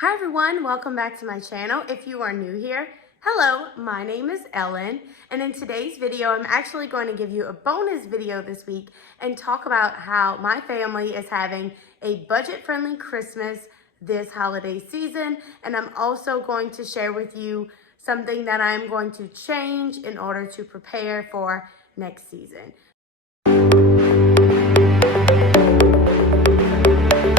Hi everyone, welcome back to my channel. If you are new here, hello, my name is Ellen, and in today's video, I'm actually going to give you a bonus video this week and talk about how my family is having a budget-friendly Christmas this holiday season, and I'm also going to share with you something that I'm going to change in order to prepare for next season.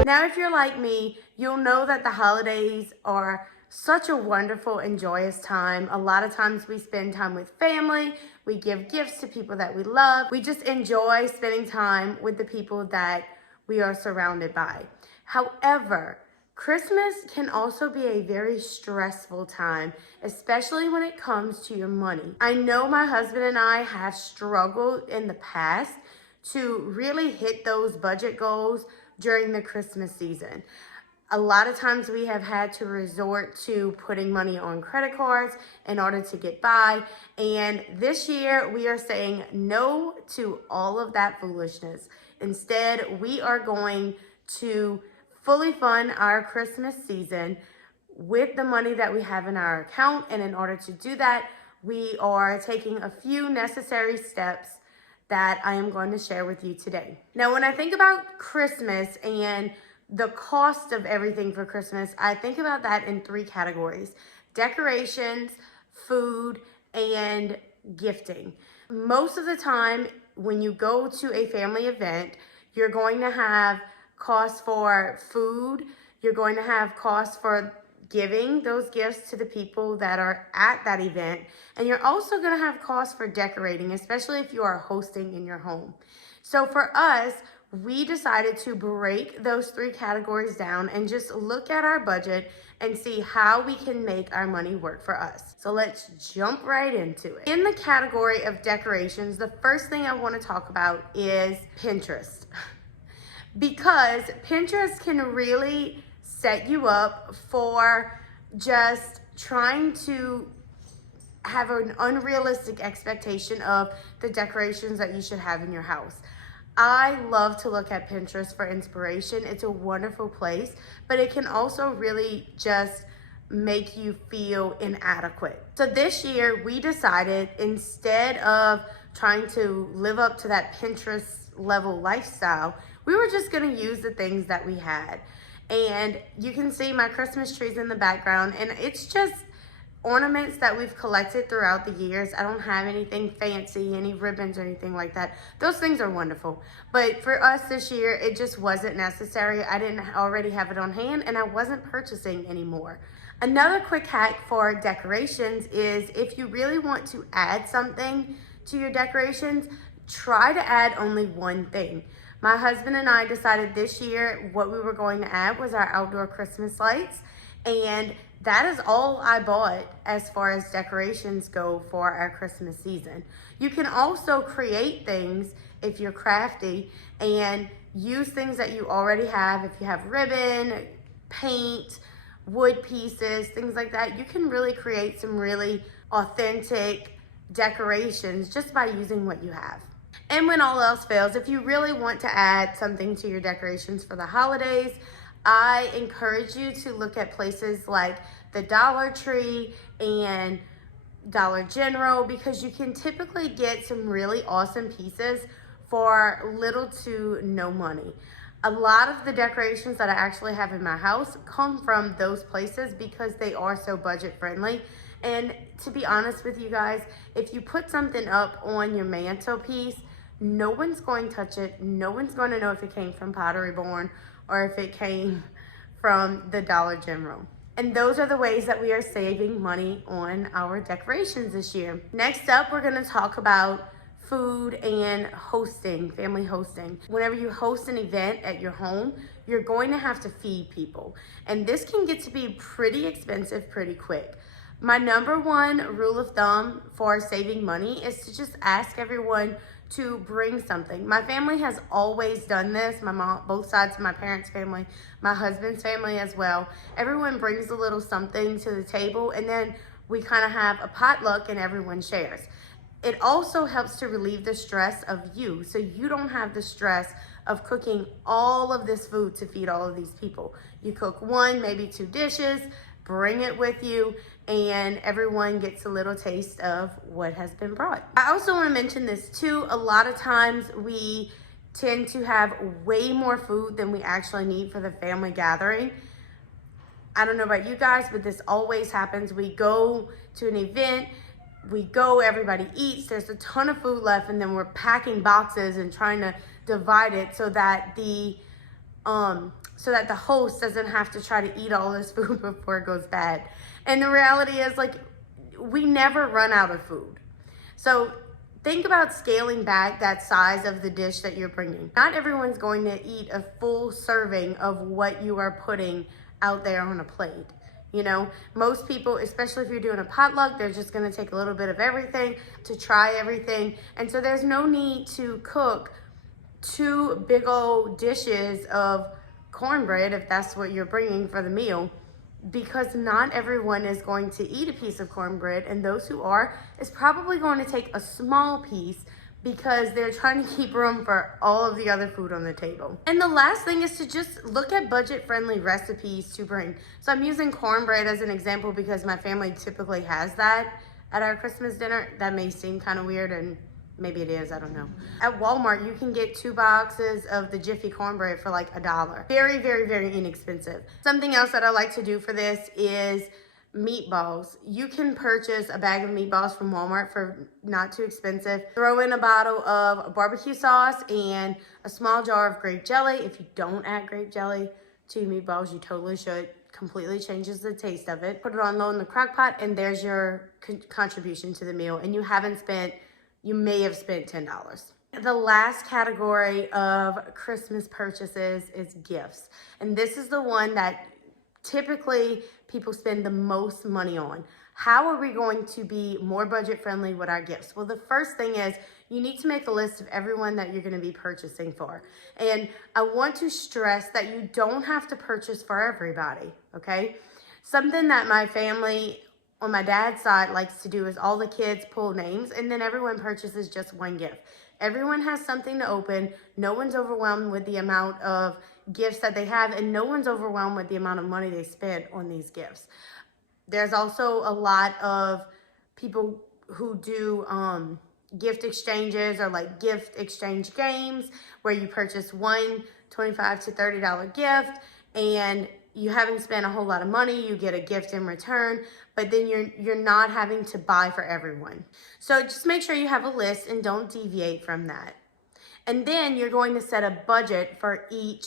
Now, if you're like me, you'll know that the holidays are such a wonderful and joyous time. A lot of times we spend time with family, we give gifts to people that we love. We just enjoy spending time with the people that we are surrounded by. However, Christmas can also be a very stressful time, especially when it comes to your money. I know my husband and I have struggled in the past to really hit those budget goals during the Christmas season. A lot of times we have had to resort to putting money on credit cards in order to get by. And this year we are saying no to all of that foolishness. Instead, we are going to fully fund our Christmas season with the money that we have in our account. And in order to do that, we are taking a few necessary steps that I am going to share with you today. Now, when I think about Christmas and the cost of everything for Christmas, I think about that in three categories: decorations, food, and gifting. Most of the time, when you go to a family event, you're going to have costs for food, you're going to have costs for giving those gifts to the people that are at that event. And you're also going to have costs for decorating, especially if you are hosting in your home. So for us, we decided to break those three categories down and just look at our budget and see how we can make our money work for us. So let's jump right into it. In the category of decorations, the first thing I want to talk about is Pinterest. Because Pinterest can really set you up for just trying to have an unrealistic expectation of the decorations that you should have in your house. I love to look at Pinterest for inspiration. It's a wonderful place, but it can also really just make you feel inadequate. So this year we decided, instead of trying to live up to that Pinterest level lifestyle, we were just gonna use the things that we had. And you can see my Christmas trees in the background, and it's just ornaments that we've collected throughout the years. I don't have anything fancy, any ribbons or anything like that. Those things are wonderful. But for us this year, it just wasn't necessary. I didn't already have it on hand, and I wasn't purchasing anymore. Another quick hack for decorations is, if you really want to add something to your decorations, try to add only one thing. My husband and I decided this year what we were going to add was our outdoor Christmas lights, and that is all I bought as far as decorations go for our Christmas season. You can also create things if you're crafty and use things that you already have. If you have ribbon, paint, wood pieces, things like that, you can really create some really authentic decorations just by using what you have. And when all else fails, if you really want to add something to your decorations for the holidays, I encourage you to look at places like the Dollar Tree and Dollar General, because you can typically get some really awesome pieces for little to no money. A lot of the decorations that I actually have in my house come from those places because they are so budget friendly. And to be honest with you guys, if you put something up on your mantelpiece, no one's going to touch it. No one's going to know if it came from Pottery Barn or if it came from the Dollar General. And those are the ways that we are saving money on our decorations this year. Next up, we're going to talk about food and hosting, family hosting. Whenever you host an event at your home, you're going to have to feed people. And this can get to be pretty expensive pretty quick. My number one rule of thumb for saving money is to just ask everyone to bring something. My family has always done this. My mom, both sides of my parents' family, my husband's family as well. Everyone brings a little something to the table, and then we kind of have a potluck and everyone shares. It also helps to relieve the stress of you, so you don't have the stress of cooking all of this food to feed all of these people. You cook one, maybe 2 dishes, bring it with you, and everyone gets a little taste of what has been brought. I also want to mention this too. A lot of times we tend to have way more food than we actually need for the family gathering. I don't know about you guys, but this always happens. We go to an event, everybody eats, there's a ton of food left, and then we're packing boxes and trying to divide it so that the host doesn't have to try to eat all this food before it goes bad. And the reality is, like, we never run out of food. So think about scaling back that size of the dish that you're bringing. Not everyone's going to eat a full serving of what you are putting out there on a plate. You know, most people, especially if you're doing a potluck, they're just going to take a little bit of everything to try everything. And so there's no need to cook 2 big old dishes of cornbread if that's what you're bringing for the meal, because not everyone is going to eat a piece of cornbread, and those who are is probably going to take a small piece because they're trying to keep room for all of the other food on the table. And the last thing is to just look at budget-friendly recipes to bring. So I'm using cornbread as an example because my family typically has that at our Christmas dinner. That may seem kind of weird, and maybe it is, I don't know. At Walmart, you can get 2 boxes of the Jiffy cornbread for like $1. Very, very, very inexpensive. Something else that I like to do for this is meatballs. You can purchase a bag of meatballs from Walmart for not too expensive. Throw in a bottle of barbecue sauce and a small jar of grape jelly. If you don't add grape jelly to meatballs, you totally should. Completely changes the taste of it. Put it on low in the crock pot, and there's your contribution to the meal. And you may have spent $10. The last category of Christmas purchases is gifts. And this is the one that typically people spend the most money on. How are we going to be more budget friendly with our gifts? Well, the first thing is you need to make a list of everyone that you're going to be purchasing for. And I want to stress that you don't have to purchase for everybody, okay? Something that my family on my dad's side likes to do is all the kids pull names, and then everyone purchases just one gift. Everyone has something to open. No one's overwhelmed with the amount of gifts that they have, and no one's overwhelmed with the amount of money they spent on these gifts. There's also a lot of people who do gift exchanges or like gift exchange games where you purchase one $25 to $30 gift and you haven't spent a whole lot of money, you get a gift in return, but then you're not having to buy for everyone. So just make sure you have a list and don't deviate from that. And then you're going to set a budget for each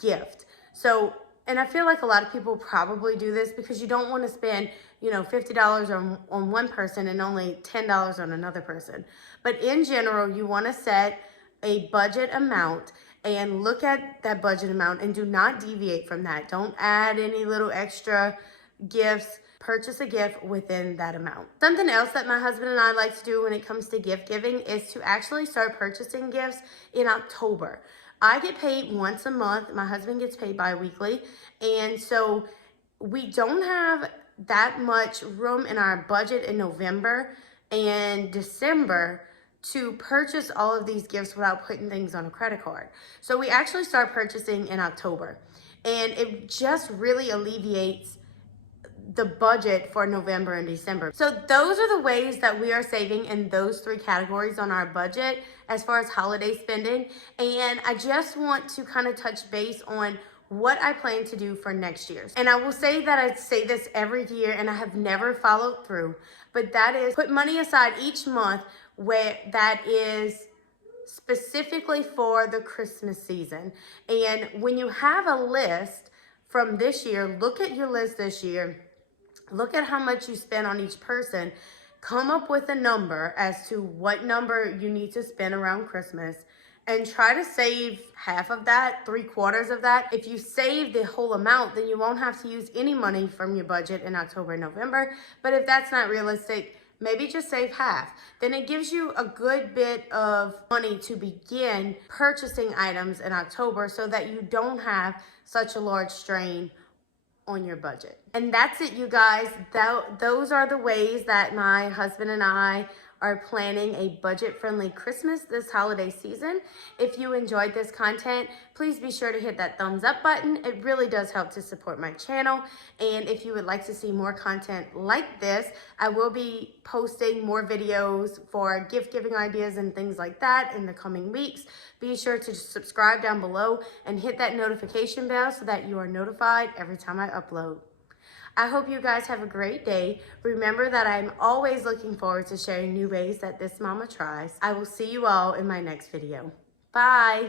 gift. So, and I feel like a lot of people probably do this because you don't want to spend, $50 on one person and only $10 on another person. But in general, you want to set a budget amount and look at that budget amount and do not deviate from that. Don't add any little extra gifts. Purchase a gift within that amount. Something else that my husband and I like to do when it comes to gift giving is to actually start purchasing gifts in October. I get paid once a month. My husband gets paid bi-weekly. And so we don't have that much room in our budget in November and December to purchase all of these gifts without putting things on a credit card. So we actually start purchasing in October. And it just really alleviates the budget for November and December. So those are the ways that we are saving in those 3 categories on our budget as far as holiday spending. And I just want to kind of touch base on what I plan to do for next year. And I will say that I say this every year and I have never followed through, but that is put money aside each month where that is specifically for the Christmas season. And when you have a list from this year, look at your list this year. Look at how much you spend on each person. Come up with a number as to what number you need to spend around Christmas and try to save half of that, 3/4 of that. If you save the whole amount, then you won't have to use any money from your budget in October and November. But if that's not realistic, maybe just save half. Then it gives you a good bit of money to begin purchasing items in October so that you don't have such a large strain on your budget. And that's it, you guys. Those are the ways that my husband and I are planning a budget-friendly Christmas this holiday season. If you enjoyed this content, please be sure to hit that thumbs up button. It really does help to support my channel. And if you would like to see more content like this, I will be posting more videos for gift giving ideas and things like that in the coming weeks. Be sure to subscribe down below and hit that notification bell so that you are notified every time I upload. I hope you guys have a great day. Remember that I'm always looking forward to sharing new ways that this mama tries. I will see you all in my next video. Bye.